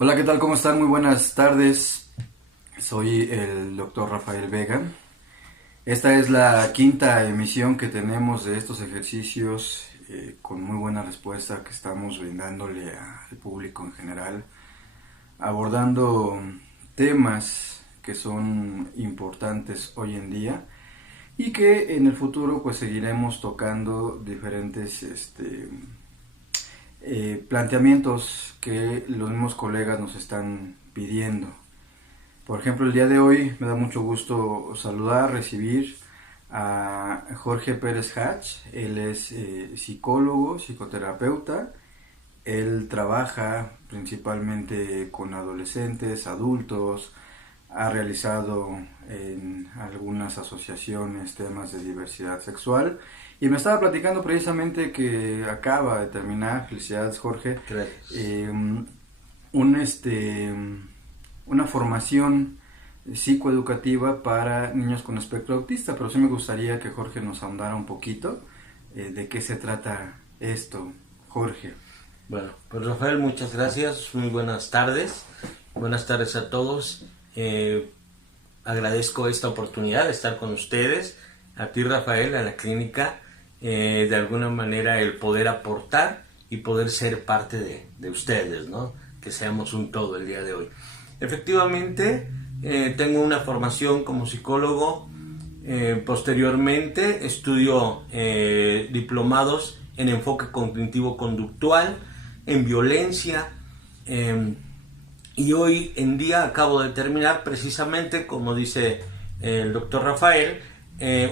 Hola, ¿qué tal? ¿Cómo están? Muy buenas tardes. Soy el doctor Rafael Vega. Esta es la quinta emisión que tenemos de estos ejercicios con muy buena respuesta que estamos brindándole al público en general, abordando temas que son importantes hoy en día y que en el futuro pues seguiremos tocando diferentes planteamientos que los mismos colegas nos están pidiendo. Por ejemplo, el día de hoy me da mucho gusto saludar, recibir a Jorge Pérez Hatch. Él es psicólogo, psicoterapeuta. Él trabaja principalmente con adolescentes, adultos. Ha realizado en algunas asociaciones temas de diversidad sexual. Y me estaba platicando precisamente que acaba de terminar, felicidades Jorge, Gracias. un una formación psicoeducativa para niños con espectro autista, pero sí me gustaría que Jorge nos ahondara un poquito de qué se trata esto, Jorge. Bueno, pues Rafael, muchas gracias. Muy buenas tardes. Buenas tardes a todos. Agradezco esta oportunidad de estar con ustedes, a ti Rafael, a la clínica, de alguna manera el poder aportar y poder ser parte de ustedes, ¿no? Que seamos un todo el día de hoy. Efectivamente, tengo una formación como psicólogo. Posteriormente estudio diplomados en enfoque cognitivo-conductual, en violencia, y hoy en día acabo de terminar precisamente, como dice el doctor Rafael,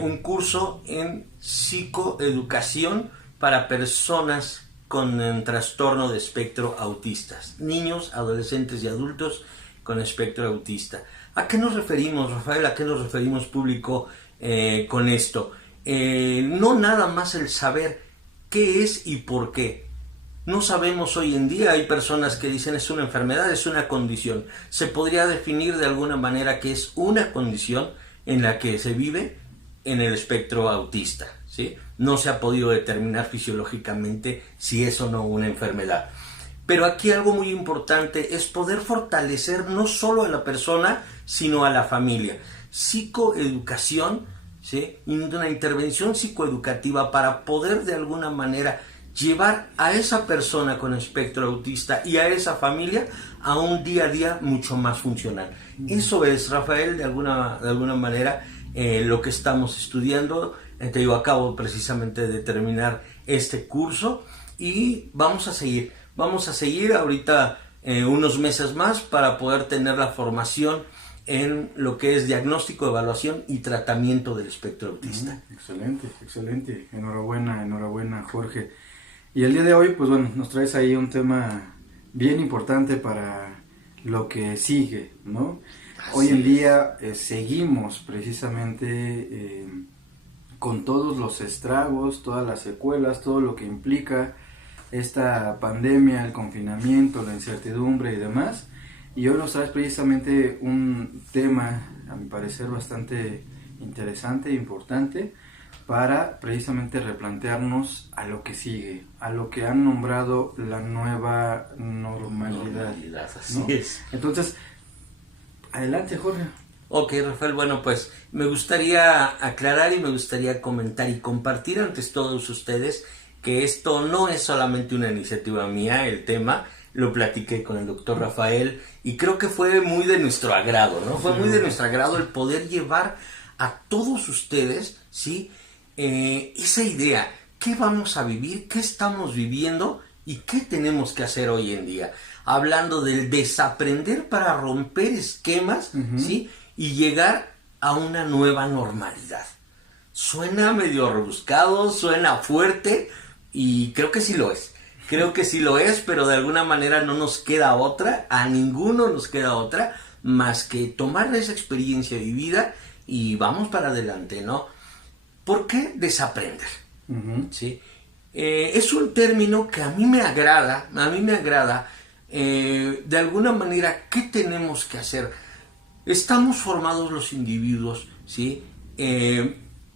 un curso en psicoeducación para personas con trastorno de espectro autistas, niños, adolescentes y adultos con espectro autista. ¿A qué nos referimos, Rafael? ¿A qué nos referimos, público, con esto? No nada más el saber qué es y por qué. No sabemos hoy en día, hay personas que dicen es una enfermedad, es una condición. Se podría definir de alguna manera que es una condición en la que se vive en el espectro autista, ¿sí? No se ha podido determinar fisiológicamente si es o no una enfermedad. Pero aquí algo muy importante es poder fortalecer no solo a la persona, sino a la familia. Psicoeducación, ¿sí? Una intervención psicoeducativa para poder de alguna manera llevar a esa persona con espectro autista y a esa familia a un día a día mucho más funcional. Eso es, Rafael, de alguna manera lo que estamos estudiando. Te digo, acabo precisamente de terminar este curso y vamos a seguir ahorita unos meses más para poder tener la formación en lo que es diagnóstico, evaluación y tratamiento del espectro autista. Excelente, excelente. Enhorabuena, enhorabuena, Jorge. Y el día de hoy, pues bueno, nos traes ahí un tema bien importante para lo que sigue, ¿no? Hoy en día seguimos precisamente con todos los estragos, todas las secuelas, todo lo que implica esta pandemia, el confinamiento, la incertidumbre y demás. Y hoy nos traes precisamente un tema, a mi parecer, bastante interesante e importante para precisamente replantearnos a lo que sigue, a lo que han nombrado la nueva normalidad. Así ¿no? es. Entonces, adelante, Jorge. Ok, Rafael, bueno, pues me gustaría aclarar y me gustaría comentar y compartir ante todos ustedes que esto no es solamente una iniciativa mía, el tema, lo platiqué con el doctor Rafael y creo que fue muy de nuestro agrado, ¿no? Fue muy de nuestro agrado el poder llevar a todos ustedes, ¿sí? Esa idea, ¿qué vamos a vivir? ¿Qué estamos viviendo? ¿Y qué tenemos que hacer hoy en día? Hablando del desaprender para romper esquemas, ¿sí? Y llegar a una nueva normalidad. Suena medio rebuscado, suena fuerte y creo que sí lo es. Creo que sí lo es, pero de alguna manera no nos queda otra, a ninguno nos queda otra, más que tomar esa experiencia vivida y vamos para adelante, ¿no? ¿Por qué desaprender? ¿Sí? Es un término que a mí me agrada, de alguna manera, ¿qué tenemos que hacer? Estamos formados los individuos, ¿sí?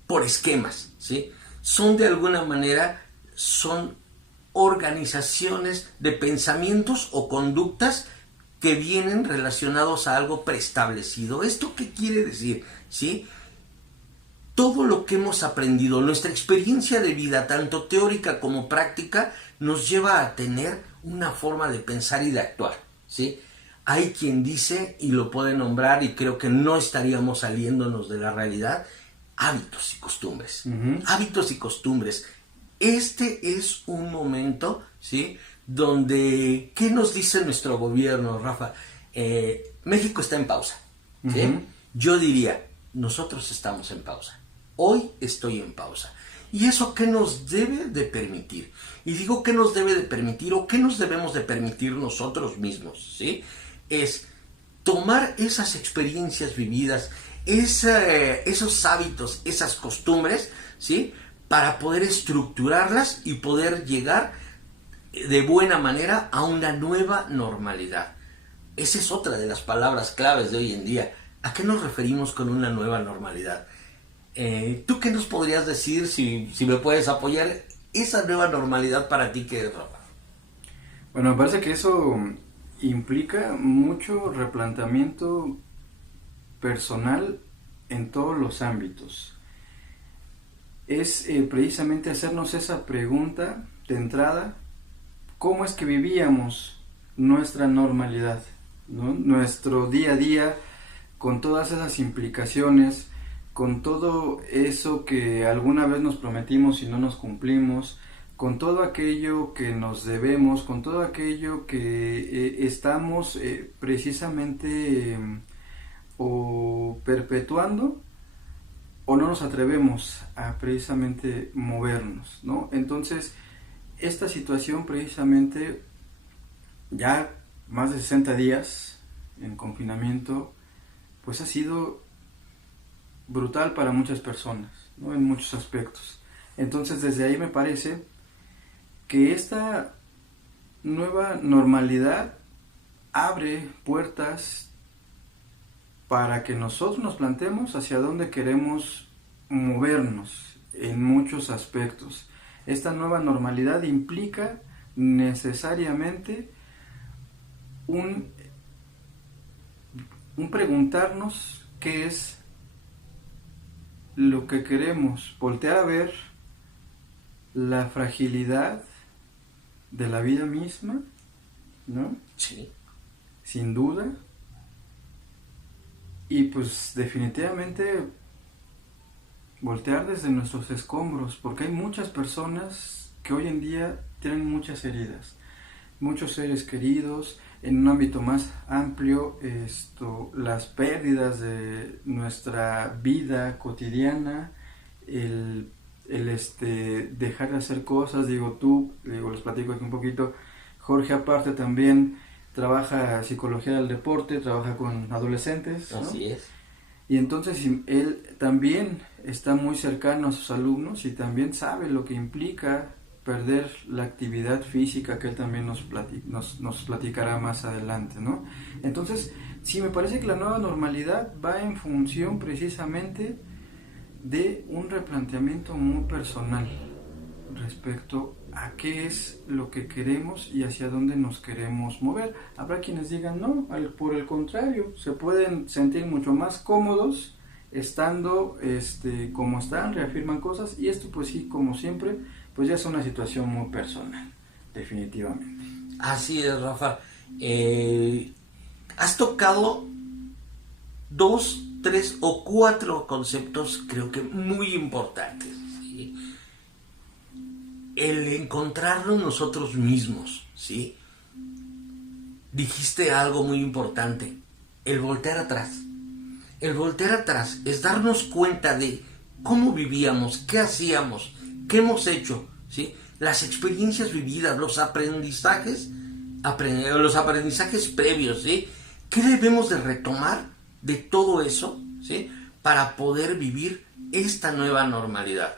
Por esquemas, ¿sí? Son de alguna manera, son organizaciones de pensamientos o conductas que vienen relacionados a algo preestablecido. ¿Esto qué quiere decir? ¿Sí? Todo lo que hemos aprendido, nuestra experiencia de vida, tanto teórica como práctica, nos lleva a tener una forma de pensar y de actuar, ¿sí? Hay quien dice, y lo puede nombrar, y creo que no estaríamos saliéndonos de la realidad, hábitos y costumbres. Hábitos y costumbres. Este es un momento, ¿sí?, donde, ¿qué nos dice nuestro gobierno, Rafa? México está en pausa, ¿sí? Yo diría, nosotros estamos en pausa. Hoy estoy en pausa. ¿Y eso qué nos debe de permitir? Y digo qué nos debe de permitir o qué nos debemos de permitir nosotros mismos, ¿sí? Es tomar esas experiencias vividas, esos hábitos, esas costumbres, ¿sí?, para poder estructurarlas y poder llegar de buena manera a una nueva normalidad. Esa es otra de las palabras claves de hoy en día. ¿A qué nos referimos con una nueva normalidad? ¿Tú qué nos podrías decir, si me puedes apoyar, esa nueva normalidad para ti qué es, Rafa? Bueno, me parece que eso implica mucho replanteamiento personal en todos los ámbitos. Es precisamente hacernos esa pregunta de entrada: ¿cómo es que vivíamos nuestra normalidad, ¿no? Nuestro día a día, con todas esas implicaciones, con todo eso que alguna vez nos prometimos y no nos cumplimos, con todo aquello que nos debemos, con todo aquello que estamos precisamente o perpetuando, o no nos atrevemos a precisamente movernos, ¿no? Entonces, esta situación precisamente, ya más de 60 días en confinamiento, pues ha sido brutal para muchas personas, ¿no?, en muchos aspectos. Entonces, desde ahí me parece que esta nueva normalidad abre puertas para que nosotros nos planteemos hacia dónde queremos movernos en muchos aspectos. Esta nueva normalidad implica necesariamente un preguntarnos qué es lo que queremos, voltear a ver la fragilidad de la vida misma, ¿no? Sí. Sin duda. Y pues definitivamente voltear desde nuestros escombros, porque hay muchas personas que hoy en día tienen muchas heridas, muchos seres queridos. En un ámbito más amplio, las pérdidas de nuestra vida cotidiana, el dejar de hacer cosas. Les platico aquí un poquito. Jorge, aparte, también trabaja psicología del deporte, trabaja con adolescentes, ¿no? Así es. Y entonces él también está muy cercano a sus alumnos y también sabe lo que implica perder la actividad física, que él también nos platicará más adelante, ¿no? Entonces, sí, me parece que la nueva normalidad va en función precisamente de un replanteamiento muy personal respecto a qué es lo que queremos y hacia dónde nos queremos mover. Habrá quienes digan no, por el contrario, se pueden sentir mucho más cómodos estando como están, reafirman cosas, y esto pues sí, como siempre, pues ya es una situación muy personal, definitivamente. Así es, Rafa. Has tocado 2, 3 o 4 conceptos, creo que muy importantes, ¿sí? El encontrarnos nosotros mismos, ¿sí? Dijiste algo muy importante, el voltear atrás. El voltear atrás es darnos cuenta de cómo vivíamos, qué hacíamos, qué hemos hecho, ¿sí? Las experiencias vividas, los aprendizajes previos, ¿sí? ¿Qué debemos de retomar de todo eso, ¿sí?, para poder vivir esta nueva normalidad?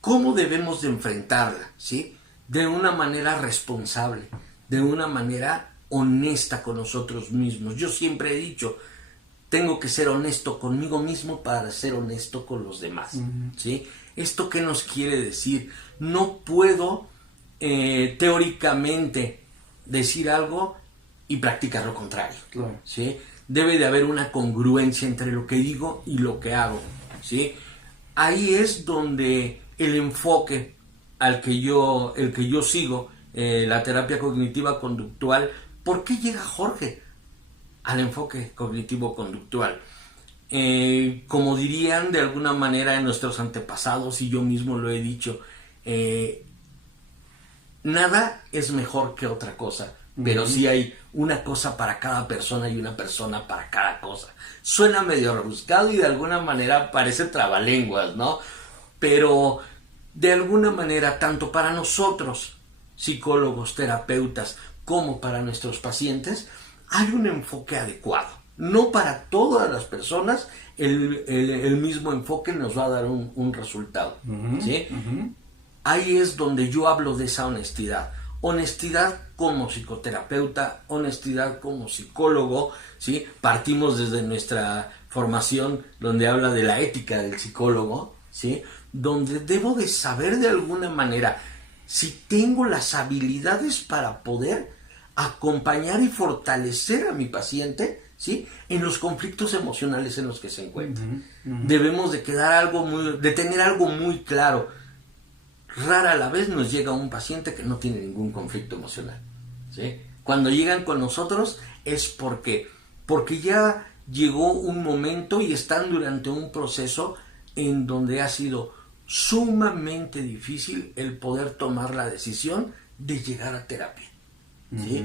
¿Cómo debemos de enfrentarla, ¿sí? De una manera responsable, de una manera honesta con nosotros mismos. Yo siempre he dicho, tengo que ser honesto conmigo mismo para ser honesto con los demás, ¿sí? ¿Esto qué nos quiere decir? No puedo teóricamente decir algo y practicas lo contrario. Claro. ¿Sí? Debe de haber una congruencia entre lo que digo y lo que hago. ¿Sí? Ahí es donde el enfoque el que yo sigo, la terapia cognitiva conductual. ¿Por qué llega Jorge al enfoque cognitivo conductual? Como dirían de alguna manera en nuestros antepasados, y yo mismo lo he dicho, nada es mejor que otra cosa, pero sí hay una cosa para cada persona y una persona para cada cosa. Suena medio rebuscado y de alguna manera parece trabalenguas, ¿no? Pero de alguna manera, tanto para nosotros, psicólogos, terapeutas, como para nuestros pacientes, hay un enfoque adecuado. No para todas las personas el mismo enfoque nos va a dar un resultado. ¿Sí? Ahí es donde yo hablo de esa honestidad. Honestidad como psicoterapeuta, honestidad como psicólogo, ¿sí? Partimos desde nuestra formación donde habla de la ética del psicólogo, ¿sí? Donde debo de saber de alguna manera si tengo las habilidades para poder acompañar y fortalecer a mi paciente, ¿sí? En los conflictos emocionales en los que se encuentra. Debemos de tener algo muy claro. Rara la vez nos llega un paciente que no tiene ningún conflicto emocional, ¿sí? Cuando llegan con nosotros es porque ya llegó un momento y están durante un proceso en donde ha sido sumamente difícil el poder tomar la decisión de llegar a terapia, ¿sí?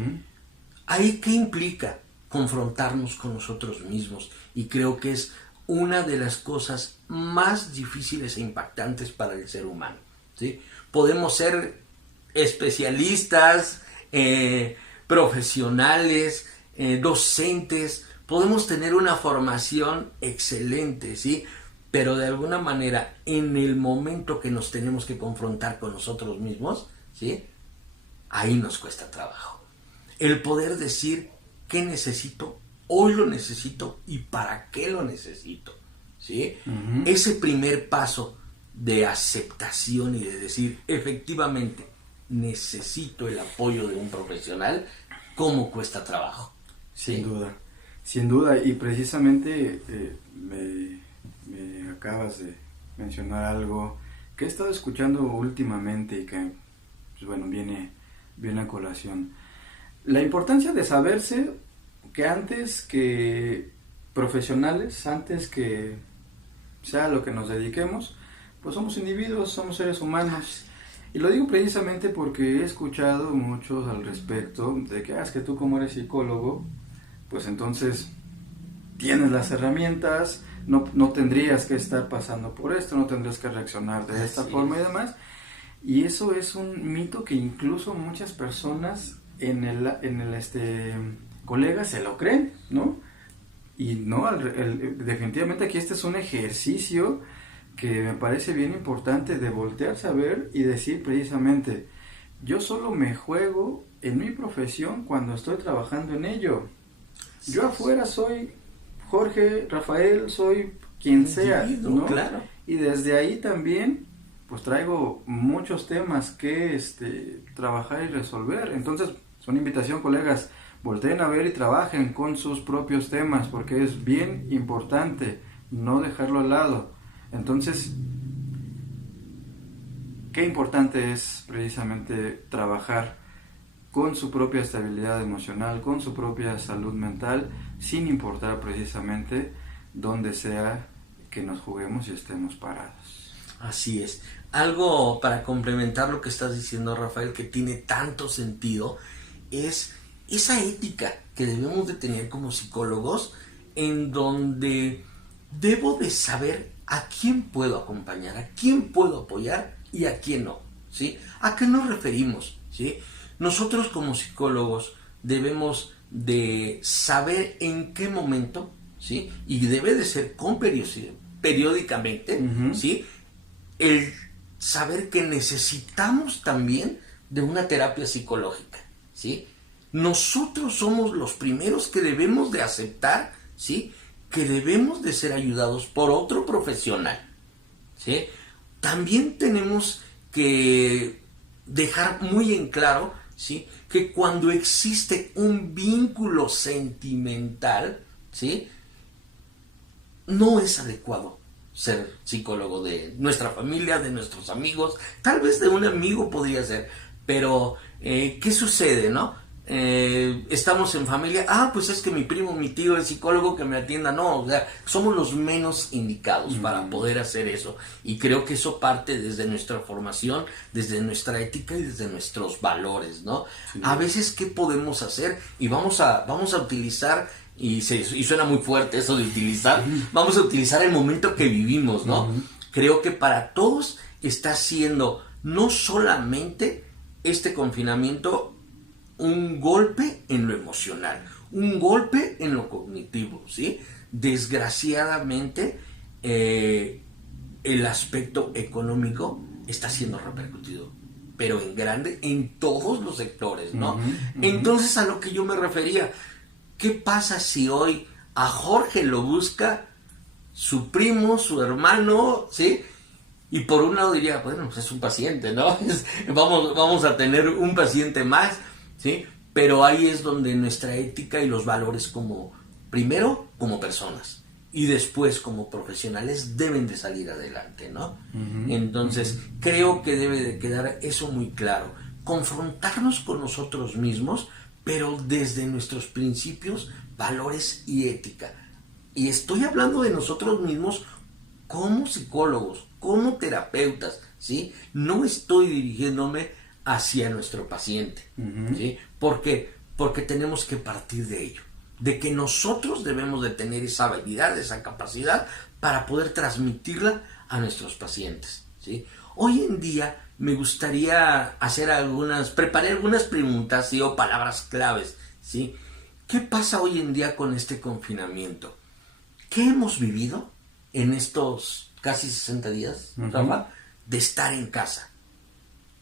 ¿Ahí qué implica? Confrontarnos con nosotros mismos, y creo que es una de las cosas más difíciles e impactantes para el ser humano, ¿sí? Podemos ser especialistas, profesionales, docentes, podemos tener una formación excelente, ¿sí? Pero de alguna manera, en el momento que nos tenemos que confrontar con nosotros mismos, ¿sí? Ahí nos cuesta trabajo. El poder decir qué necesito, hoy lo necesito y para qué lo necesito, ¿sí? Ese primer paso de aceptación y de decir, efectivamente, necesito el apoyo de un profesional, ¿cómo cuesta trabajo? Sin duda, y precisamente me acabas de mencionar algo que he estado escuchando últimamente y que, pues bueno, viene a colación. La importancia de saberse que antes que profesionales, antes que sea lo que nos dediquemos, pues somos individuos, somos seres humanos. Y lo digo precisamente porque he escuchado muchos al respecto de que, es que tú como eres psicólogo, pues entonces tienes las herramientas, no tendrías que estar pasando por esto, no tendrías que reaccionar de esta forma y demás. Y eso es un mito que incluso muchas personas en el colegas se lo creen, ¿no? Y no, definitivamente aquí este es un ejercicio que me parece bien importante de voltearse a ver y decir precisamente, yo solo me juego en mi profesión cuando estoy trabajando en ello. Yo afuera soy Jorge, Rafael, soy quien sea, ¿no? Claro. Y desde ahí también pues traigo muchos temas que trabajar y resolver. Entonces, es una invitación, colegas, volteen a ver y trabajen con sus propios temas, porque es bien importante no dejarlo al lado. Entonces, qué importante es precisamente trabajar con su propia estabilidad emocional, con su propia salud mental, sin importar precisamente dónde sea que nos juguemos y estemos parados. Así es. Algo para complementar lo que estás diciendo, Rafael, que tiene tanto sentido, es esa ética que debemos de tener como psicólogos, en donde debo de saber a quién puedo acompañar, a quién puedo apoyar y a quién no, ¿sí? ¿A qué nos referimos? ¿Sí? Nosotros como psicólogos debemos de saber en qué momento, ¿sí? Y debe de ser periódicamente, ¿sí? El saber que necesitamos también de una terapia psicológica, ¿sí? Nosotros somos los primeros que debemos de aceptar, ¿sí? Que debemos de ser ayudados por otro profesional, ¿sí? También tenemos que dejar muy en claro ¿sí? Que cuando existe un vínculo sentimental, ¿sí? No es adecuado ser psicólogo de nuestra familia, de nuestros amigos, tal vez de un amigo podría ser, pero ¿qué sucede, no? Estamos en familia, pues es que mi primo, mi tío es psicólogo, que me atienda. No, o sea, somos los menos indicados para poder hacer eso, y creo que eso parte desde nuestra formación, desde nuestra ética y desde nuestros valores, ¿no? Sí. A veces, ¿qué podemos hacer? Y vamos a utilizar, y suena muy fuerte eso de utilizar, vamos a utilizar el momento que vivimos, ¿no? Creo que para todos está siendo no solamente este confinamiento un golpe en lo emocional, un golpe en lo cognitivo, ¿sí? Desgraciadamente, el aspecto económico está siendo repercutido, pero en grande, en todos los sectores, ¿no? Entonces, a lo que yo me refería, ¿qué pasa si hoy a Jorge lo busca su primo, su hermano, ¿sí? Y por un lado diría, bueno, pues es un paciente, ¿no? Vamos a tener un paciente más, ¿sí? Pero ahí es donde nuestra ética y los valores primero como personas y después como profesionales deben de salir adelante, ¿no? Entonces, creo que debe de quedar eso muy claro. Confrontarnos con nosotros mismos, pero desde nuestros principios, valores y ética. Y estoy hablando de nosotros mismos como psicólogos, como terapeutas, ¿sí? No estoy dirigiéndome hacia nuestro paciente, ¿sí? Porque tenemos que partir de ello, de que nosotros debemos de tener esa habilidad, esa capacidad para poder transmitirla a nuestros pacientes, ¿sí? Hoy en día me gustaría preparé algunas preguntas, ¿sí? O palabras claves, ¿sí? ¿Qué pasa hoy en día con este confinamiento? ¿Qué hemos vivido en estos casi 60 días, Rafa, de estar en casa?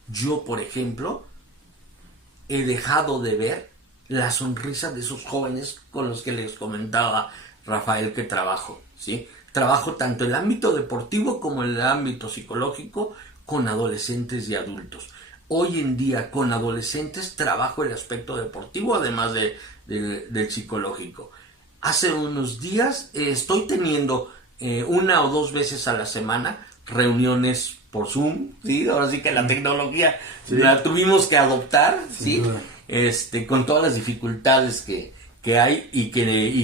Yo, por ejemplo, he dejado de ver la sonrisa de esos jóvenes con los que les comentaba, Rafael, que trabajo, ¿sí? Trabajo tanto en el ámbito deportivo como en el ámbito psicológico con adolescentes y adultos. Hoy en día con adolescentes trabajo el aspecto deportivo además del psicológico. Hace unos días estoy teniendo 1 o 2 veces a la semana reuniones por Zoom, ¿sí? Ahora sí que la tecnología la tuvimos que adoptar, ¿sí? Con todas las dificultades que hay y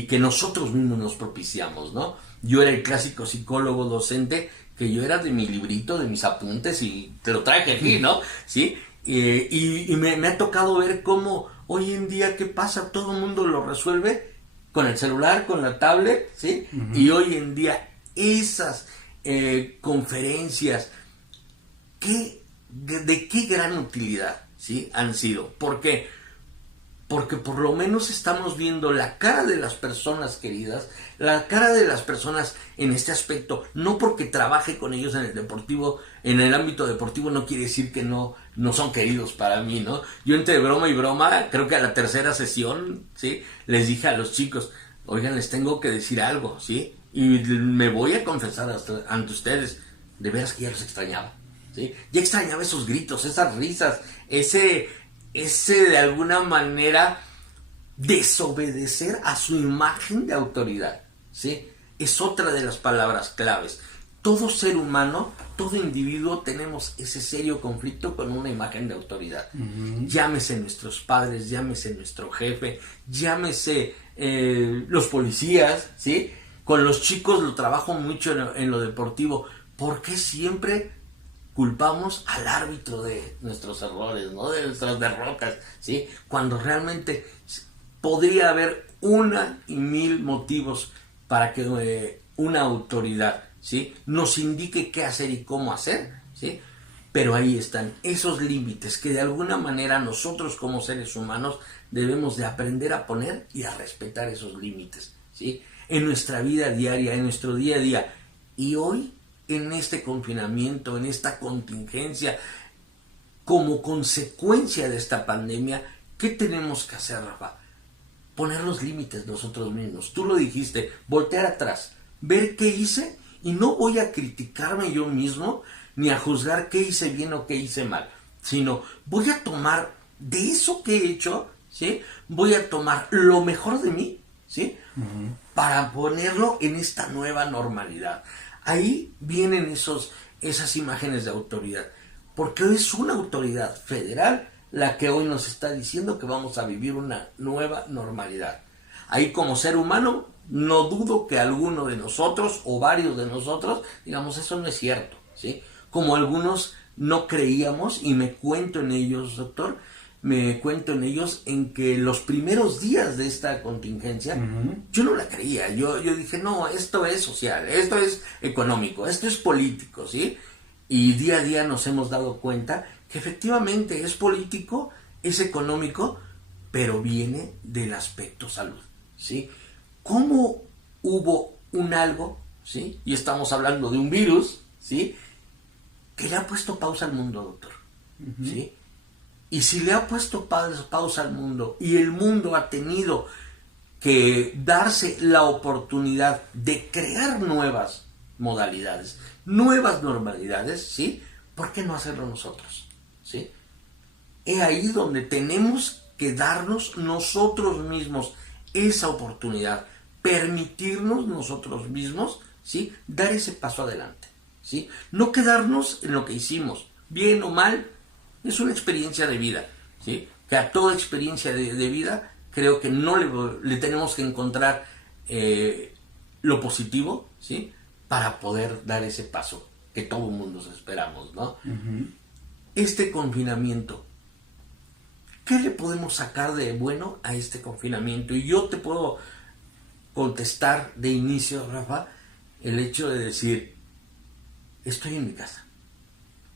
que nosotros mismos nos propiciamos, ¿no? Yo era el clásico psicólogo docente, que yo era de mi librito, de mis apuntes, y te lo traje aquí, ¿no? ¿Sí? Y me ha tocado ver cómo hoy en día, ¿qué pasa? Todo el mundo lo resuelve con el celular, con la tablet, ¿sí? Y hoy en día esas conferencias, ¿de qué gran utilidad, ¿sí? Han sido? ¿Por qué? Porque por lo menos estamos viendo la cara de las personas queridas, la cara de las personas en este aspecto. No porque trabaje con ellos en el deportivo, en el ámbito deportivo, no quiere decir que no son queridos para mí, ¿no? Yo, entre broma y broma, creo que a la tercera sesión, ¿sí? Les dije a los chicos, oigan, les tengo que decir algo, ¿sí? Y me voy a confesar ante ustedes, de veras que ya los extrañaba, ¿sí? Ya extrañaba esos gritos, esas risas, ese de alguna manera desobedecer a su imagen de autoridad, ¿sí? Es otra de las palabras claves. Todo ser humano, todo individuo tenemos ese serio conflicto con una imagen de autoridad. Llámese nuestros padres, llámese nuestro jefe, llámese los policías, ¿sí? Con los chicos lo trabajo mucho en lo deportivo. ¿Por qué siempre culpamos al árbitro de nuestros errores, ¿no? De nuestras derrotas, ¿sí? Cuando realmente podría haber 1,000 motivos para que una autoridad, ¿sí? Nos indique qué hacer y cómo hacer, ¿sí? Pero ahí están esos límites que de alguna manera nosotros como seres humanos debemos de aprender a poner y a respetar esos límites, ¿sí? En nuestra vida diaria, en nuestro día a día. Y hoy, en este confinamiento, en esta contingencia, como consecuencia de esta pandemia, ¿qué tenemos que hacer, Rafa? Poner los límites nosotros mismos. Tú lo dijiste, voltear atrás, ver qué hice, y no voy a criticarme yo mismo, ni a juzgar qué hice bien o qué hice mal, sino voy a tomar de eso que he hecho, ¿sí? Voy a tomar lo mejor de mí, ¿sí? Para ponerlo en esta nueva normalidad. Ahí vienen esas imágenes de autoridad, porque hoy es una autoridad federal la que hoy nos está diciendo que vamos a vivir una nueva normalidad. Ahí como ser humano, no dudo que alguno de nosotros o varios de nosotros digamos eso no es cierto, ¿sí? Como algunos no creíamos, y me cuento en ellos, doctor, me cuento en ellos en que los primeros días de esta contingencia, yo no la creía, yo dije, no, esto es social, esto es económico, esto es político, ¿sí? Y día a día nos hemos dado cuenta que efectivamente es político, es económico, pero viene del aspecto salud, ¿sí? ¿Cómo hubo un algo, ¿sí? Y estamos hablando de un virus, ¿sí? Que le ha puesto pausa al mundo, doctor, ¿sí? Y si le ha puesto pausa al mundo y el mundo ha tenido que darse la oportunidad de crear nuevas modalidades, nuevas normalidades, ¿sí? ¿Por qué no hacerlo nosotros? ¿Sí? Es ahí donde tenemos que darnos nosotros mismos esa oportunidad, permitirnos nosotros mismos, ¿sí? Dar ese paso adelante, ¿sí? No quedarnos en lo que hicimos, bien o mal, es una experiencia de vida, ¿sí? Que a toda experiencia de vida creo que no le tenemos que encontrar lo positivo, ¿sí? Para poder dar ese paso que todo el mundo esperamos, ¿no? Este confinamiento, ¿qué le podemos sacar de bueno a este confinamiento? Y yo te puedo contestar de inicio, Rafa, el hecho de decir, estoy en mi casa,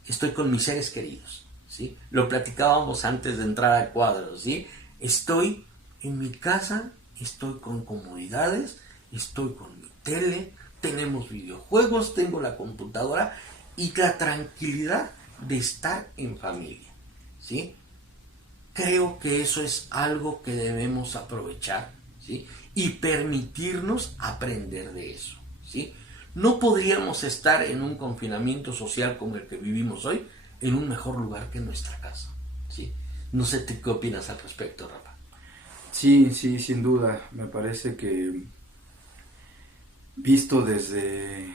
estoy con mis seres queridos, ¿sí? Lo platicábamos antes de entrar al cuadro, ¿sí? Estoy en mi casa, estoy con comodidades, estoy con mi tele, tenemos videojuegos, tengo la computadora y la tranquilidad de estar en familia, ¿sí? Creo que eso es algo que debemos aprovechar, ¿sí? Y permitirnos aprender de eso, ¿sí? No podríamos estar en un confinamiento social como el que vivimos hoy en un mejor lugar que nuestra casa, ¿sí? No sé qué opinas al respecto, Rafa. Sí, sí, sin duda. Me parece que visto desde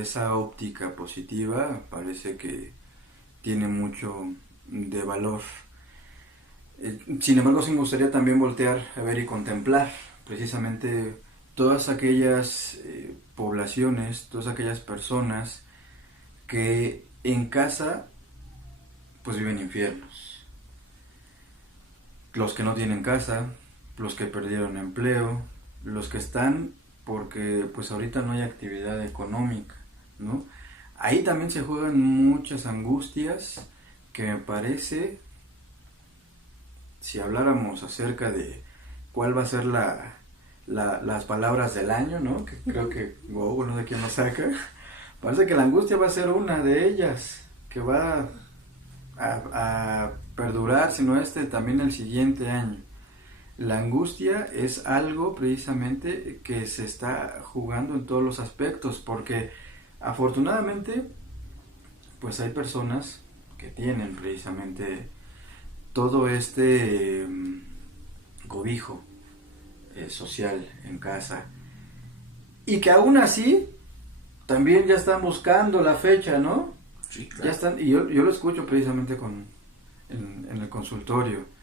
esa óptica positiva, parece que tiene mucho de valor. Sin embargo, sí me gustaría también voltear a ver y contemplar precisamente todas aquellas poblaciones, todas aquellas personas que en casa pues viven infiernos. Los que no tienen casa, los que perdieron empleo, los que están porque pues ahorita no hay actividad económica, ¿no? Ahí también se juegan muchas angustias que me parece, si habláramos acerca de cuál va a ser las palabras del año, ¿no? Que creo que Gogo, no sé quién lo saca, parece que la angustia va a ser una de ellas, que va a perdurar, si no también el siguiente año. La angustia es algo precisamente que se está jugando en todos los aspectos, porque afortunadamente pues hay personas que tienen precisamente todo este cobijo social en casa, y que aún así también ya están buscando la fecha, ¿no? Sí, claro. Ya están, y yo lo escucho precisamente en el consultorio.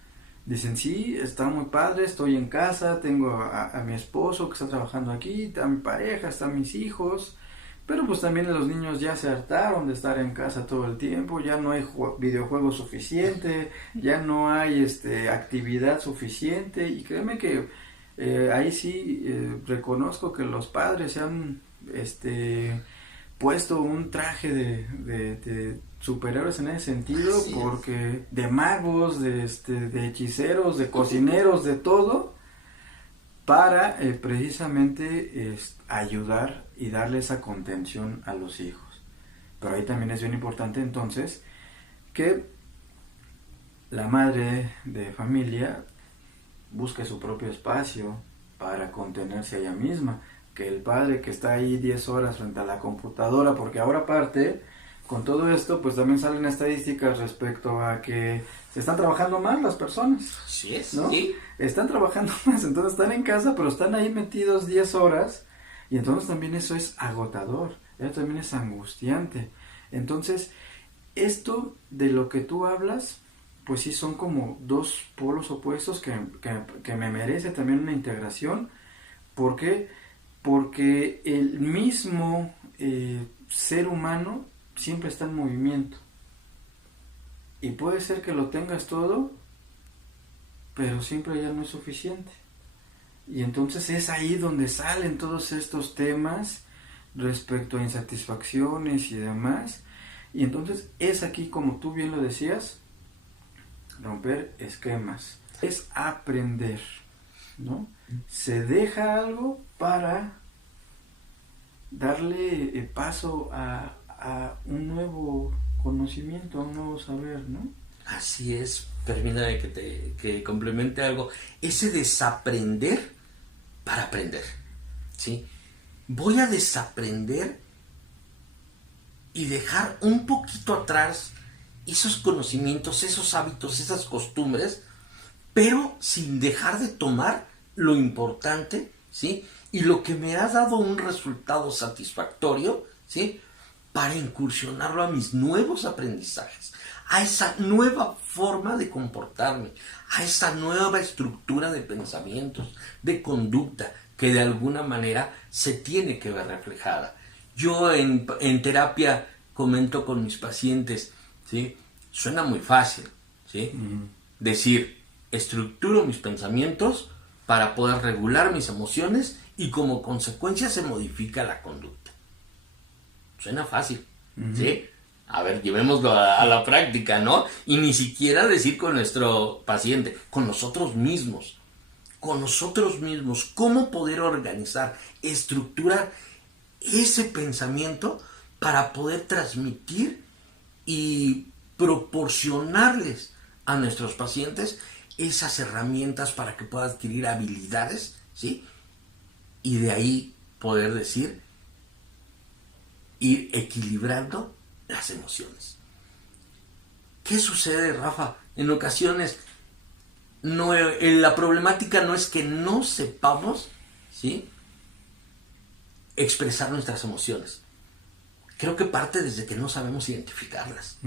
Dicen, sí, está muy padre, estoy en casa, tengo a mi esposo que está trabajando aquí, está mi pareja, están mis hijos, pero pues también los niños ya se hartaron de estar en casa todo el tiempo, ya no hay videojuegos suficiente, ya no hay actividad suficiente, y créeme que ahí sí reconozco que los padres se han puesto un traje de superhéroes en ese sentido, Así porque es. De magos, de hechiceros, de cocineros, de todo, para precisamente ayudar y darle esa contención a los hijos. Pero ahí también es bien importante entonces que la madre de familia busque su propio espacio para contenerse a ella misma, que el padre que está ahí 10 horas frente a la computadora, porque ahora aparte con todo esto, pues también salen estadísticas respecto a que se están trabajando más las personas. Sí es, ¿no? sí. Están trabajando más, entonces están en casa, pero están ahí metidos 10 horas y entonces también eso es agotador, eso también es angustiante. Entonces, esto de lo que tú hablas, pues sí son como dos polos opuestos que me merece también una integración. ¿Por qué? Porque el mismo ser humano siempre está en movimiento. Y puede ser que lo tengas todo, pero siempre ya no es suficiente. Y entonces es ahí donde salen todos estos temas respecto a insatisfacciones y demás. Y entonces es aquí, como tú bien lo decías, romper esquemas. Es aprender, ¿no? Se deja algo para darle paso a un nuevo conocimiento, a un nuevo saber, ¿no? Así es, permítame que complemente algo. Ese desaprender para aprender, ¿sí? Voy a desaprender y dejar un poquito atrás esos conocimientos, esos hábitos, esas costumbres, pero sin dejar de tomar lo importante, ¿sí? Y lo que me ha dado un resultado satisfactorio, ¿sí? Para incursionarlo a mis nuevos aprendizajes, a esa nueva forma de comportarme, a esa nueva estructura de pensamientos, de conducta, que de alguna manera se tiene que ver reflejada. Yo en terapia comento con mis pacientes, ¿sí? Suena muy fácil, ¿sí? Decir, estructuro mis pensamientos para poder regular mis emociones y como consecuencia se modifica la conducta. Suena fácil, ¿sí? A ver, llevémoslo a la práctica, ¿no? Y ni siquiera decir con nuestro paciente, con nosotros mismos. Con nosotros mismos, cómo poder organizar, estructurar ese pensamiento para poder transmitir y proporcionarles a nuestros pacientes esas herramientas para que puedan adquirir habilidades, ¿sí? Y de ahí poder decir, ir equilibrando las emociones. ¿Qué sucede, Rafa? En ocasiones la problemática no es que no sepamos, ¿sí?, expresar nuestras emociones. Creo que parte desde que no sabemos identificarlas.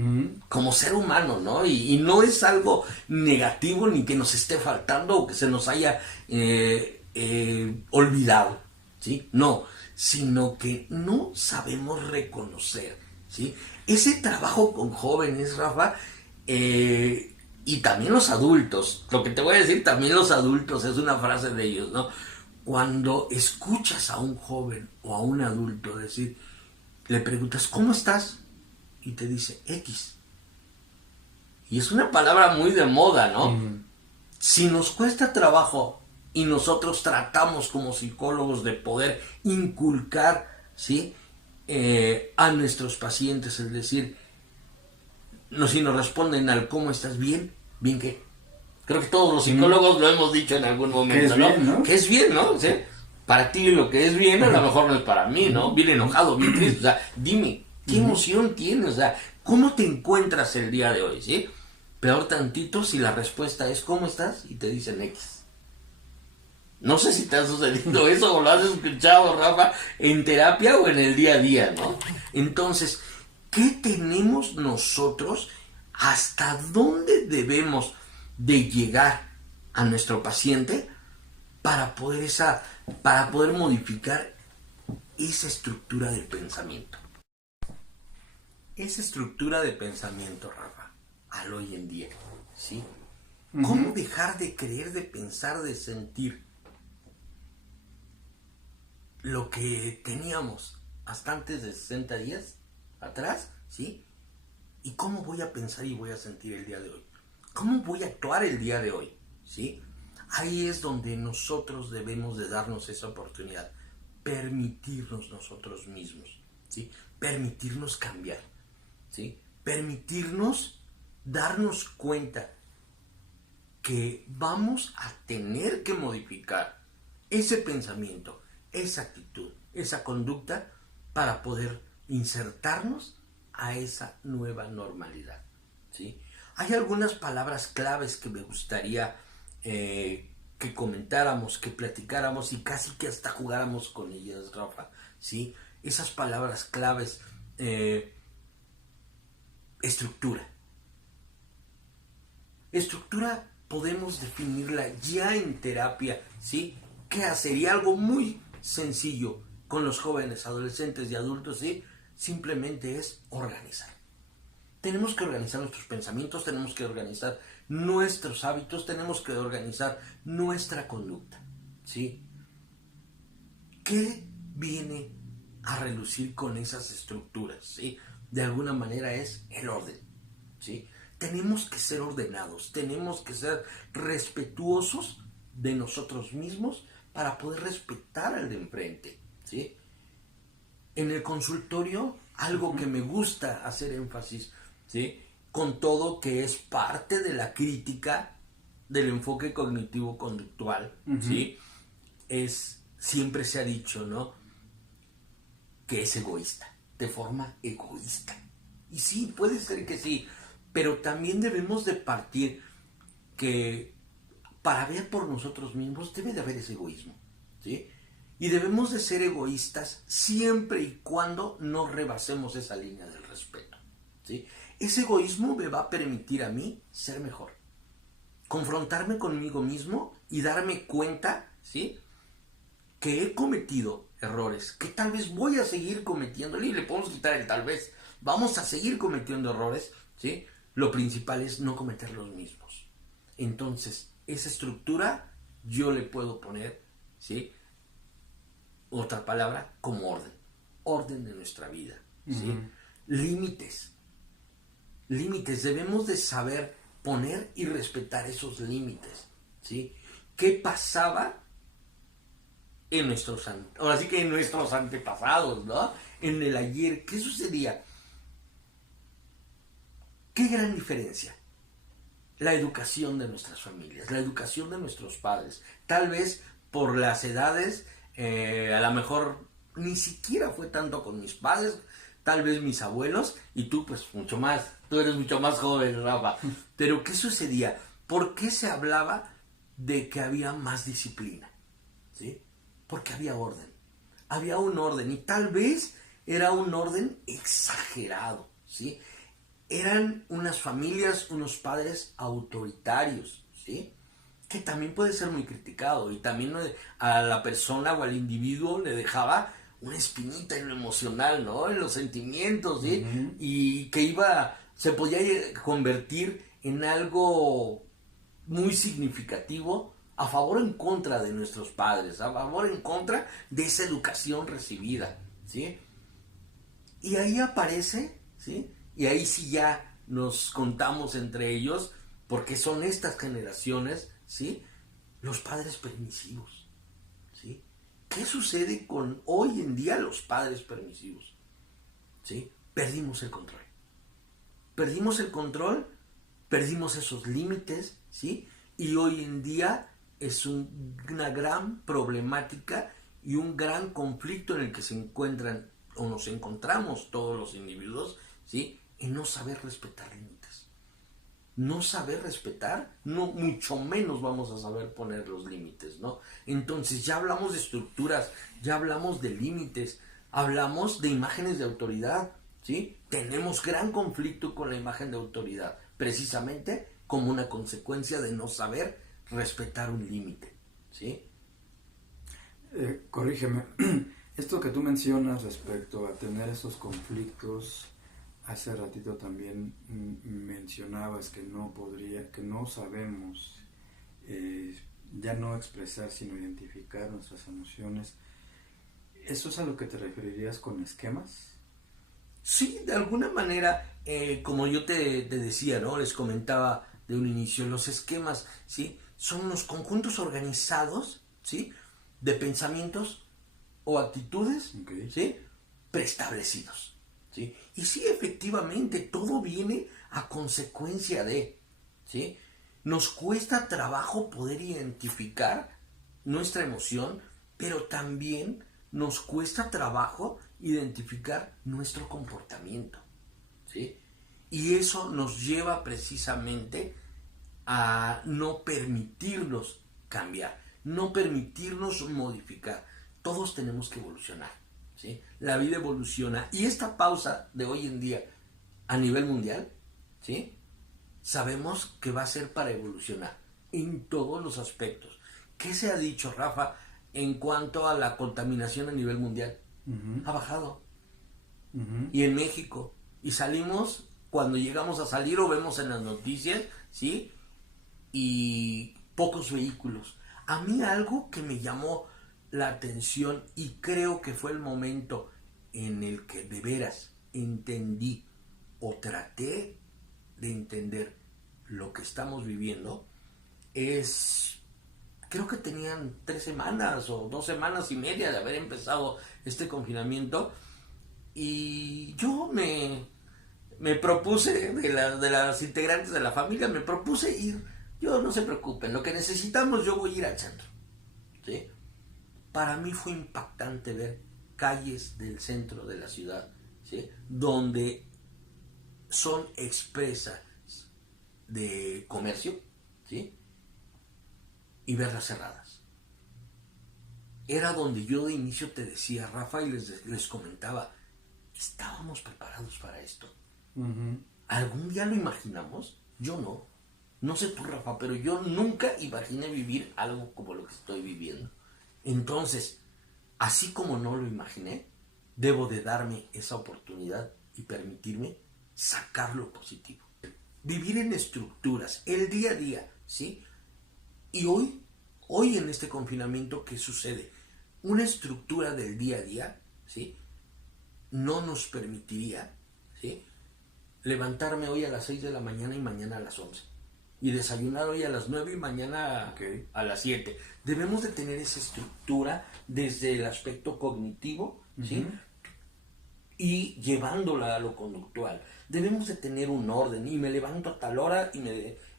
Como ser humano, ¿no? Y no es algo negativo ni que nos esté faltando o que se nos haya olvidado, ¿sí? No, sino que no sabemos reconocer, ¿sí? Ese trabajo con jóvenes, Rafa, y también los adultos, lo que te voy a decir, también los adultos, es una frase de ellos, ¿no? Cuando escuchas a un joven o a un adulto decir, le preguntas, ¿cómo estás? Y te dice, X. Y es una palabra muy de moda, ¿no? Si nos cuesta trabajo y nosotros tratamos como psicólogos de poder inculcar, ¿sí?, a nuestros pacientes, es decir, si nos responden al ¿cómo estás? Bien, ¿bien qué? Creo que todos los psicólogos lo hemos dicho en algún momento, ¿no? Bien, ¿no? Que es bien, ¿no? ¿Sí? Para ti lo que es bien, a lo mejor no es para mí, ¿no? Bien enojado, bien triste, o sea, dime, ¿qué emoción tienes? O sea, ¿cómo te encuentras el día de hoy, sí? Peor tantito si la respuesta es ¿cómo estás? Y te dicen X. No sé si te ha sucedido eso o lo has escuchado, Rafa, en terapia o en el día a día, ¿no? Entonces, ¿qué tenemos nosotros? ¿Hasta dónde debemos de llegar a nuestro paciente para poder modificar esa estructura de pensamiento? Esa estructura de pensamiento, Rafa, al hoy en día, ¿sí? ¿Cómo dejar de creer, de pensar, de sentir lo que teníamos hasta antes de 60 días atrás, ¿sí? ¿Y cómo voy a pensar y voy a sentir el día de hoy? ¿Cómo voy a actuar el día de hoy? ¿Sí? Ahí es donde nosotros debemos de darnos esa oportunidad. Permitirnos nosotros mismos, ¿sí? Permitirnos cambiar, ¿sí? Permitirnos darnos cuenta que vamos a tener que modificar ese pensamiento, esa actitud, esa conducta para poder insertarnos a esa nueva normalidad, ¿sí? Hay algunas palabras claves que me gustaría que comentáramos, que platicáramos y casi que hasta jugáramos con ellas, Rafa, ¿sí? Esas palabras claves, estructura. Estructura podemos definirla ya en terapia, ¿sí? ¿Qué hacer? Y algo muy sencillo con los jóvenes, adolescentes y adultos, ¿sí? Simplemente es organizar. Tenemos que organizar nuestros pensamientos, tenemos que organizar nuestros hábitos, tenemos que organizar nuestra conducta, ¿sí? ¿Qué viene a relucir con esas estructuras, ¿sí? De alguna manera es el orden, ¿sí? Tenemos que ser ordenados, tenemos que ser respetuosos de nosotros mismos para poder respetar al de enfrente, ¿sí? En el consultorio, algo que me gusta hacer énfasis, ¿sí? Con todo que es parte de la crítica del enfoque cognitivo-conductual, ¿sí? Siempre se ha dicho, ¿no? Que es egoísta, de forma egoísta. Y sí, puede ser que sí, pero también debemos de partir que para ver por nosotros mismos debe de haber ese egoísmo, ¿sí? Y debemos de ser egoístas siempre y cuando no rebasemos esa línea del respeto, ¿sí? Ese egoísmo me va a permitir a mí ser mejor, confrontarme conmigo mismo y darme cuenta, ¿sí? Que he cometido errores, que tal vez voy a seguir cometiendo, y le podemos quitar el tal vez, vamos a seguir cometiendo errores, ¿sí? Lo principal es no cometer los mismos. Entonces, esa estructura yo le puedo poner, ¿sí? Otra palabra, como orden. Orden de nuestra vida, ¿sí? Límites. Límites. Debemos de saber poner y respetar esos límites, ¿sí? ¿Qué pasaba en ahora sí que en nuestros antepasados, ¿no? En el ayer, ¿qué sucedía? ¿Qué gran diferencia? La educación de nuestras familias, la educación de nuestros padres. Tal vez por las edades, a lo mejor ni siquiera fue tanto con mis padres, tal vez mis abuelos, y tú pues mucho más, tú eres mucho más joven, Rafa. Pero ¿qué sucedía? ¿Por qué se hablaba de que había más disciplina? ¿Sí? Porque había orden. Había un orden y tal vez era un orden exagerado, ¿sí? Eran unas familias, unos padres autoritarios, ¿sí? Que también puede ser muy criticado y también a la persona o al individuo le dejaba una espinita en lo emocional, ¿no? En los sentimientos, ¿sí? Y que se podía convertir en algo muy significativo a favor o en contra de nuestros padres, a favor o en contra de esa educación recibida, ¿sí? Y ahí aparece, ¿sí? Y ahí sí ya nos contamos entre ellos, porque son estas generaciones, ¿sí? Los padres permisivos, ¿sí? ¿Qué sucede con hoy en día los padres permisivos? ¿Sí? Perdimos el control. Perdimos el control, perdimos esos límites, ¿sí? Y hoy en día es una gran problemática y un gran conflicto en el que se encuentran o nos encontramos todos los individuos, ¿sí? En no saber respetar límites. No saber respetar, no, mucho menos vamos a saber poner los límites, ¿no? Entonces ya hablamos de estructuras, ya hablamos de límites, hablamos de imágenes de autoridad, ¿sí? Tenemos gran conflicto con la imagen de autoridad, precisamente como una consecuencia de no saber respetar un límite, ¿sí? Corrígeme, esto que tú mencionas respecto a tener esos conflictos, hace ratito también mencionabas que no sabemos ya no expresar sino identificar nuestras emociones. ¿Eso es a lo que te referirías con esquemas? Sí, de alguna manera, como yo te decía, ¿no? Les comentaba de un inicio, los esquemas, ¿sí? Son unos conjuntos organizados, ¿sí? De pensamientos o actitudes, Okay. ¿sí? Preestablecidos, ¿sí? Y sí, efectivamente, todo viene a consecuencia de, ¿sí? Nos cuesta trabajo poder identificar nuestra emoción, pero también nos cuesta trabajo identificar nuestro comportamiento, ¿sí? Y eso nos lleva precisamente a no permitirnos cambiar, no permitirnos modificar. Todos tenemos que evolucionar, ¿sí? La vida evoluciona y esta pausa de hoy en día a nivel mundial, ¿sí? Sabemos que va a ser para evolucionar en todos los aspectos. ¿Qué se ha dicho, Rafa, en cuanto a la contaminación a nivel mundial? Ha bajado. Y en México. Y salimos, cuando llegamos a salir o vemos en las noticias, ¿sí? Y pocos vehículos. A mí algo que me llamó la atención y creo que fue el momento en el que de veras entendí o traté de entender lo que estamos viviendo es, creo que tenían 3 semanas o 2 semanas y media de haber empezado este confinamiento y yo me propuse, de las integrantes de la familia, me propuse ir. Yo, no se preocupen, lo que necesitamos, yo voy a ir al centro, ¿sí? Para mí fue impactante ver calles del centro de la ciudad, ¿sí? Donde son expresas de comercio, ¿sí? Y verlas cerradas. Era donde yo de inicio te decía, Rafa, y les comentaba, ¿estábamos preparados para esto? ¿Algún día lo imaginamos? Yo no. No sé tú, Rafa, pero yo nunca imaginé vivir algo como lo que estoy viviendo. Entonces, así como no lo imaginé, debo de darme esa oportunidad y permitirme sacar lo positivo. Vivir en estructuras, el día a día, ¿sí? Y hoy en este confinamiento, ¿qué sucede? Una estructura del día a día, ¿sí? No nos permitiría, ¿sí? Levantarme hoy a las 6 de la mañana y mañana a las 11. Y desayunar hoy a las 9 y mañana a las 7. Debemos de tener esa estructura desde el aspecto cognitivo, ¿sí? Y llevándola a lo conductual. Debemos de tener un orden. Y me levanto a tal hora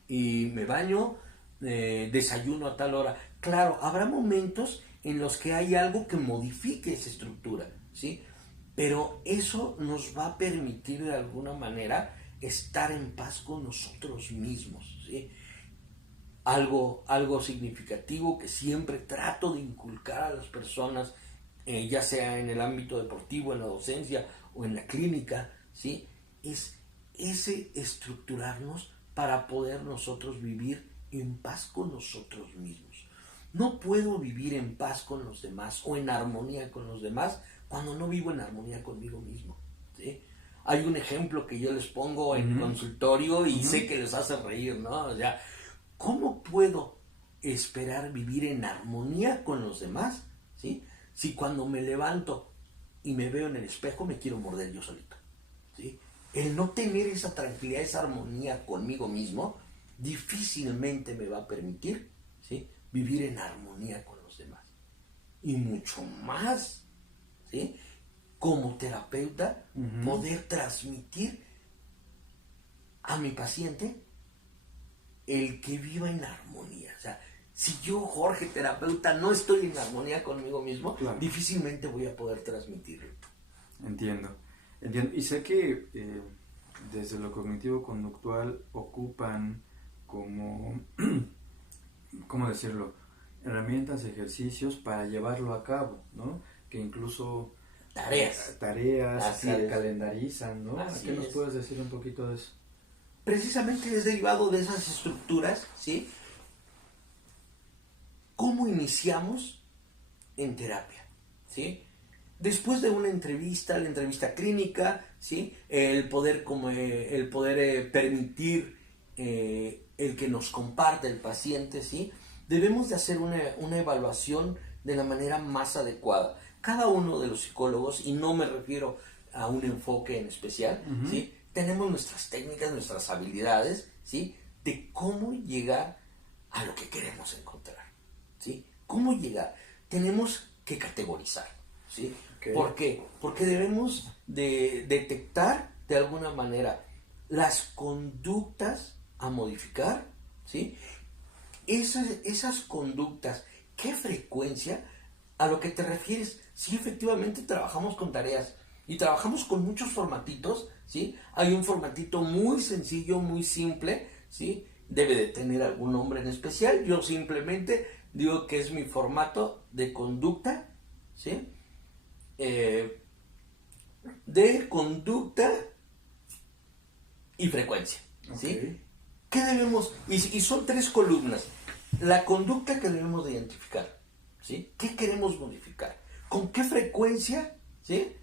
y me baño, desayuno a tal hora. Claro, habrá momentos en los que hay algo que modifique esa estructura, ¿sí? Pero eso nos va a permitir de alguna manera estar en paz con nosotros mismos, ¿sí? Algo significativo que siempre trato de inculcar a las personas, ya sea en el ámbito deportivo, en la docencia o en la clínica, ¿sí? Es ese estructurarnos para poder nosotros vivir en paz con nosotros mismos. No puedo vivir en paz con los demás o en armonía con los demás cuando no vivo en armonía conmigo mismo, ¿sí? Hay un ejemplo que yo les pongo en consultorio y sé que les hace reír, ¿no? O sea, ¿cómo puedo esperar vivir en armonía con los demás, ¿sí? Si cuando me levanto y me veo en el espejo me quiero morder yo solito, ¿sí? El no tener esa tranquilidad, esa armonía conmigo mismo, difícilmente me va a permitir, ¿sí?, vivir en armonía con los demás. Y mucho más, ¿sí?, como terapeuta, poder transmitir a mi paciente el que viva en armonía. O sea, si yo, Jorge, terapeuta, no estoy en armonía conmigo mismo, claro, difícilmente voy a poder transmitirlo. Entiendo. Y sé que desde lo cognitivo-conductual ocupan como, ¿cómo decirlo?, herramientas, ejercicios para llevarlo a cabo, ¿no? Que incluso tareas calendarizan, ¿no? Así ¿Qué nos es. puedes decir un poquito de eso? Precisamente es derivado de esas estructuras, ¿sí? ¿Cómo iniciamos en terapia? ¿Sí? Después de una entrevista, la entrevista clínica, ¿sí?, el poder permitir el que nos comparte el paciente, ¿sí?, debemos de hacer una evaluación de la manera más adecuada. Cada uno de los psicólogos, y no me refiero a un enfoque en especial, ¿sí?, tenemos nuestras técnicas, nuestras habilidades, ¿sí?, de cómo llegar a lo que queremos encontrar, ¿sí? ¿Cómo llegar? Tenemos que categorizar, ¿sí? Okay. ¿Por qué? Porque debemos de detectar de alguna manera las conductas a modificar, ¿sí? Esas conductas, ¿qué frecuencia? A lo que te refieres, si efectivamente trabajamos con tareas Y trabajamos con muchos formatitos, ¿sí? Hay un formatito muy sencillo, muy simple, ¿sí? Debe de tener algún nombre en especial. Yo simplemente digo que es mi formato de conducta, ¿sí? De conducta y frecuencia, ¿sí? Ok. ¿Qué debemos? Y son 3 columnas. La conducta que debemos de identificar, ¿sí? ¿Qué queremos modificar? ¿Con qué frecuencia, ¿sí?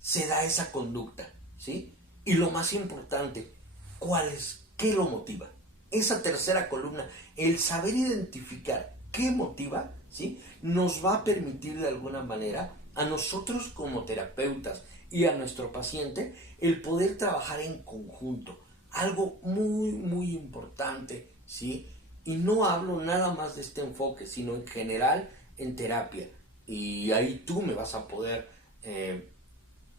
Se da esa conducta, ¿sí? Y lo más importante, ¿cuál es? ¿Qué lo motiva? Esa tercera columna, el saber identificar qué motiva, ¿sí? Nos va a permitir de alguna manera a nosotros como terapeutas y a nuestro paciente el poder trabajar en conjunto. Algo muy, muy importante, ¿sí? Y no hablo nada más de este enfoque, sino en general en terapia. Y ahí tú me vas a poder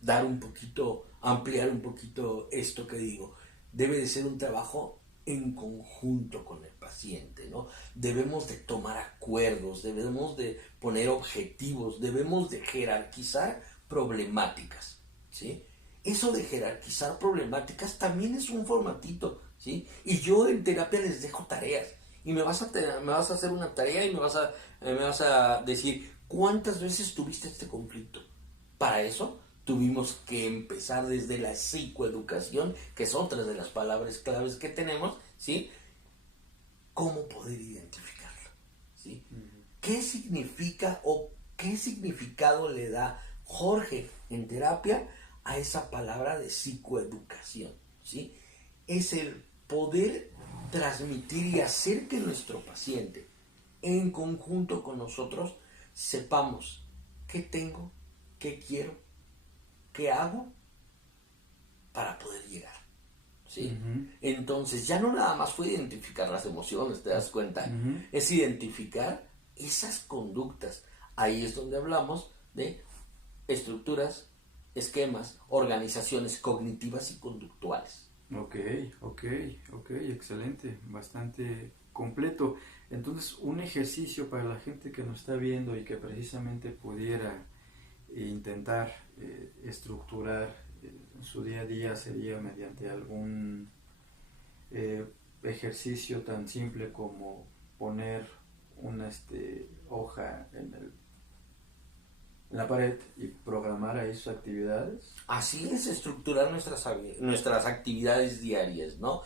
dar un poquito, ampliar un poquito esto que digo. Debe de ser un trabajo en conjunto con el paciente, ¿no? Debemos de tomar acuerdos, debemos de poner objetivos, debemos de jerarquizar problemáticas, ¿sí? Eso de jerarquizar problemáticas también es un formatito, ¿sí? Y yo en terapia les dejo tareas y me vas a hacer una tarea y me vas a decir cuántas veces tuviste este conflicto. Para eso tuvimos que empezar desde la psicoeducación, que es otra de las palabras claves que tenemos, ¿sí? ¿Cómo poder identificarlo? ¿Sí? ¿Qué significa o qué significado le da Jorge en terapia a esa palabra de psicoeducación? ¿Sí? Es el poder transmitir y hacer que nuestro paciente, en conjunto con nosotros, sepamos qué tengo, qué quiero, qué hago para poder llegar, ¿sí? Entonces ya no nada más fue identificar las emociones, ¿te das cuenta? Es identificar esas conductas. Ahí es donde hablamos de estructuras, esquemas, organizaciones cognitivas y conductuales. Ok, excelente, bastante completo. Entonces, un ejercicio para la gente que nos está viendo y que precisamente pudiera intentar estructurar su día a día sería mediante algún ejercicio tan simple como poner una hoja en la pared y programar ahí sus actividades. Así es estructurar nuestras actividades diarias, ¿no?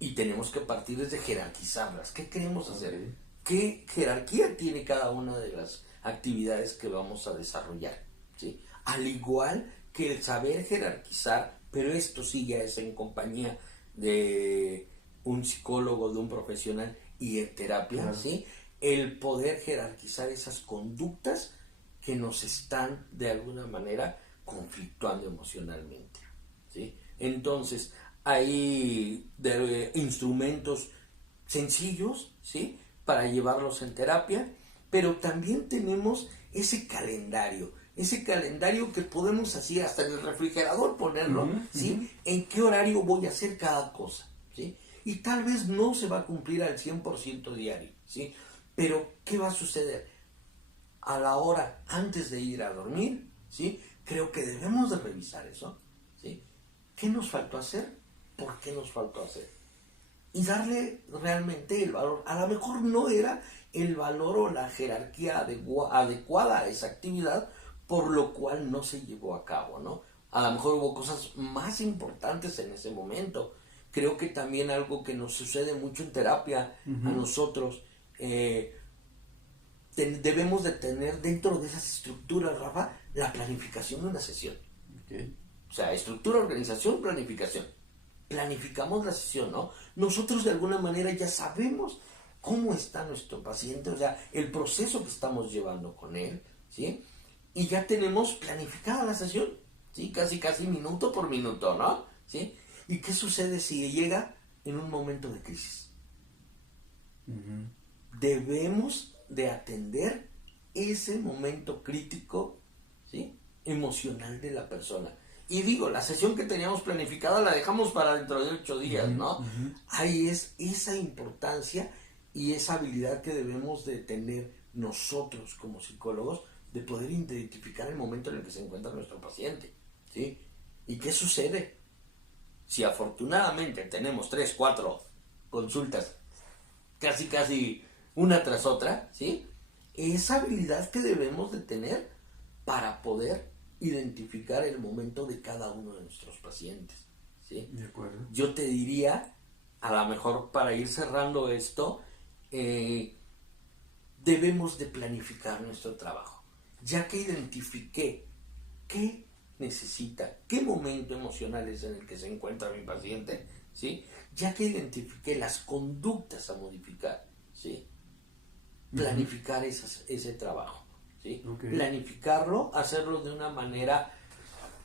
Y tenemos que partir desde jerarquizarlas. ¿Qué queremos hacer? Okay. ¿Qué jerarquía tiene cada una de las actividades que vamos a desarrollar? ¿Sí? Al igual que el saber jerarquizar, pero esto sí ya es en compañía de un psicólogo, de un profesional y en terapia, claro. ¿Sí? El poder jerarquizar esas conductas que nos están de alguna manera conflictuando emocionalmente, ¿sí? Entonces hay instrumentos sencillos, ¿sí? Para llevarlos en terapia, pero también tenemos ese calendario que podemos así hasta en el refrigerador ponerlo, ¿sí? En qué horario voy a hacer cada cosa, ¿sí? Y tal vez no se va a cumplir al 100% diario, ¿sí? Pero ¿qué va a suceder? A la hora antes de ir a dormir, ¿sí? Creo que debemos de revisar eso, ¿sí? ¿Qué nos faltó hacer? ¿Por qué nos faltó hacer? Y darle realmente el valor. A lo mejor no era el valor o la jerarquía adecuada a esa actividad, por lo cual no se llevó a cabo, ¿no? A lo mejor hubo cosas más importantes en ese momento. Creo que también algo que nos sucede mucho en terapia a nosotros, debemos de tener dentro de esas estructuras, Rafa, la planificación de una sesión. Okay. O sea, estructura, organización, planificación. Planificamos la sesión, ¿no? Nosotros de alguna manera ya sabemos cómo está nuestro paciente, o sea, el proceso que estamos llevando con él, ¿sí? Y ya tenemos planificada la sesión, ¿sí? Casi minuto por minuto, ¿no? ¿Sí? ¿Y qué sucede si llega en un momento de crisis? Debemos de atender ese momento crítico, ¿sí? Emocional de la persona. Y digo, la sesión que teníamos planificada la dejamos para dentro de 8 días, ¿no? Ahí es esa importancia y esa habilidad que debemos de tener nosotros como psicólogos de poder identificar el momento en el que se encuentra nuestro paciente. ¿sí? ¿Y qué sucede? Si afortunadamente tenemos 3, 4 consultas, casi una tras otra, ¿sí? Esa habilidad que debemos de tener para poder identificar el momento de cada uno de nuestros pacientes, ¿sí? De acuerdo. Yo te diría, a lo mejor para ir cerrando esto, debemos de planificar nuestro trabajo. Ya que identifiqué qué necesita, qué momento emocional es en el que se encuentra mi paciente, ¿sí? Ya que identifiqué las conductas a modificar, ¿sí? Planificar ese trabajo, ¿sí? Okay. Planificarlo, hacerlo de una manera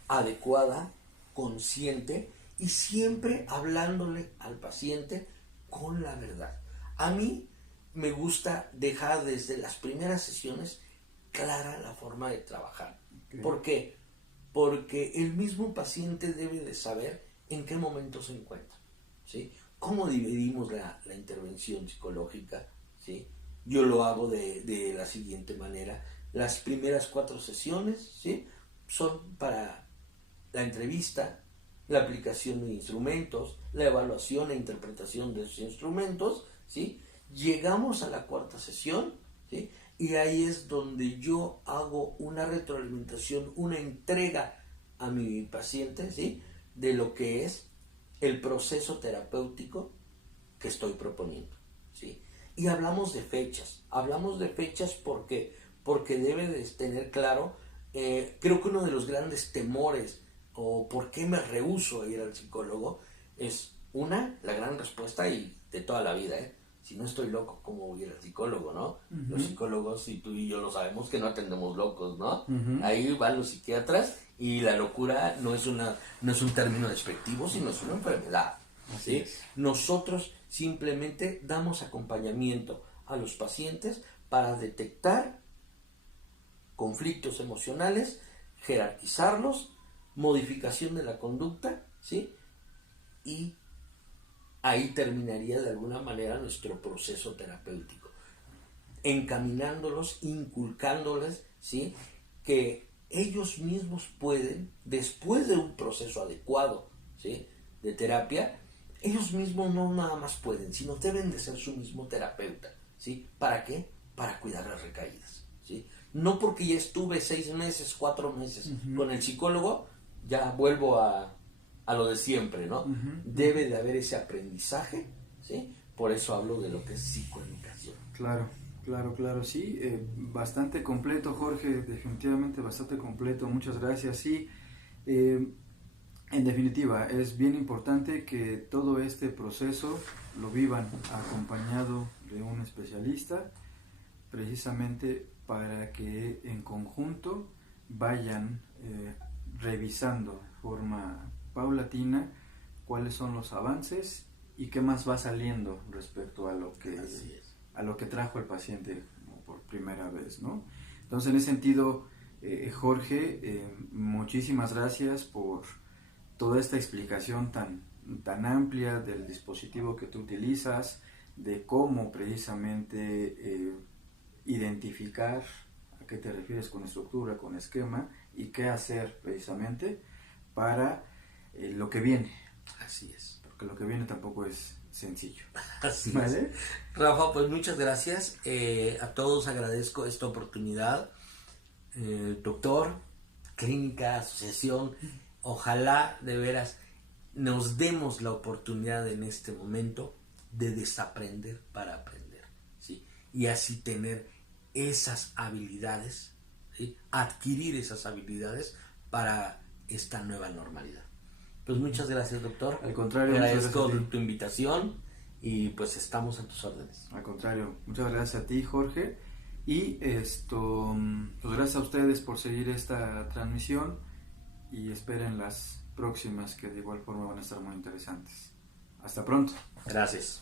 adecuada, consciente y siempre hablándole al paciente con la verdad. A mí me gusta dejar desde las primeras sesiones clara la forma de trabajar. Okay. ¿Por qué? Porque el mismo paciente debe de saber en qué momento se encuentra, ¿sí? ¿Cómo dividimos la intervención psicológica? ¿Sí? Yo lo hago de la siguiente manera. Las primeras 4 sesiones, ¿sí? Son para la entrevista, la aplicación de instrumentos, la evaluación e interpretación de esos instrumentos, ¿sí? Llegamos a la 4ª sesión, ¿sí? Y ahí es donde yo hago una retroalimentación, una entrega a mi paciente, ¿sí? De lo que es el proceso terapéutico que estoy proponiendo, ¿sí? Y hablamos de fechas porque debe de tener claro, creo que uno de los grandes temores o por qué me rehúso a ir al psicólogo es la gran respuesta y de toda la vida, si no estoy loco, ¿cómo voy a ir al psicólogo, no? Los psicólogos, y tú y yo lo sabemos, que no atendemos locos, ¿no? Ahí van los psiquiatras y la locura no es un término despectivo, sino es una enfermedad, ¿sí? Nosotros simplemente damos acompañamiento a los pacientes para detectar conflictos emocionales, jerarquizarlos, modificación de la conducta, ¿sí? Y ahí terminaría de alguna manera nuestro proceso terapéutico, encaminándolos, inculcándoles, ¿sí? Que ellos mismos pueden, después de un proceso adecuado, ¿sí? De terapia, ellos mismos no nada más pueden, sino deben de ser su mismo terapeuta, ¿sí? ¿Para qué? Para cuidar las recaídas, ¿sí? No porque ya estuve 6 meses, 4 meses con el psicólogo, ya vuelvo a lo de siempre, ¿no? Debe de haber ese aprendizaje, ¿sí? Por eso hablo de lo que es psicoeducación. Claro, sí, bastante completo, Jorge, definitivamente bastante completo, muchas gracias. Sí, en definitiva, es bien importante que todo este proceso lo vivan acompañado de un especialista, precisamente para que en conjunto vayan revisando de forma paulatina cuáles son los avances y qué más va saliendo respecto a lo que trajo el paciente por primera vez, ¿no? Entonces, en ese sentido, Jorge, muchísimas gracias por toda esta explicación tan amplia del dispositivo que tú utilizas, de cómo precisamente identificar a qué te refieres con estructura, con esquema y qué hacer precisamente para lo que viene. Así es. Porque lo que viene tampoco es sencillo. Así ¿Vale? es. Rafa, pues muchas gracias. A todos agradezco esta oportunidad. Doctor, clínica, asociación, ojalá de veras nos demos la oportunidad en este momento de desaprender para aprender, ¿sí? Y así tener esas habilidades, ¿sí? Adquirir esas habilidades para esta nueva normalidad. Pues muchas gracias, doctor. Al contrario, agradezco tu invitación y pues estamos a tus órdenes. Al contrario, muchas gracias a ti, Jorge, y pues gracias a ustedes por seguir esta transmisión y esperen las próximas, que de igual forma van a estar muy interesantes. Hasta pronto. Gracias.